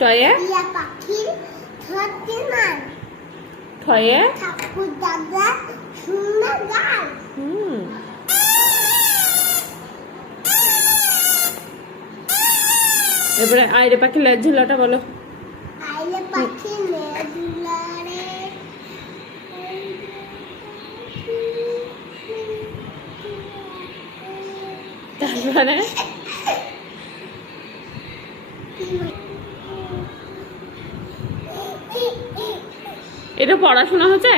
টয়ে টিয়া পাখির ধরতে মান ঠয়ে ঠাকুর দাদা সুন্দর গান এবারে আইরে পাখি ঝুলাটা বলো। আইলে পাখি ঝুলারে তারপরে এটা পড়াশোনা হচ্ছে।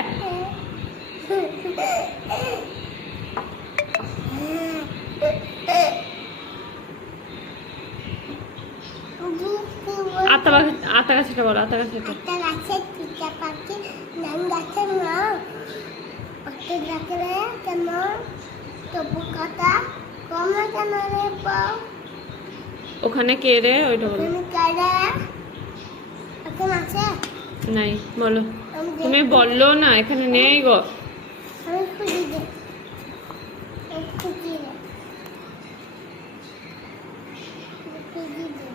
আতা গাছটা বলো। আতা গাছটা একটা গাছের টিয়া পাখি নাম গাছের নাম অত ডাকলে কেন তবু কথা কম কেন রে পাও ওখানে কে রে ওইটা বলো। তুমি কারা এখন আছে নাই বলো। তুমি বললো না এখানে নেই গো। আমি খুঁজি দে খুঁজি দে খুঁজি দে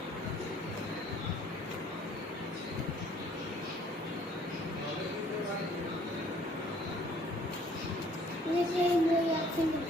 Ini saya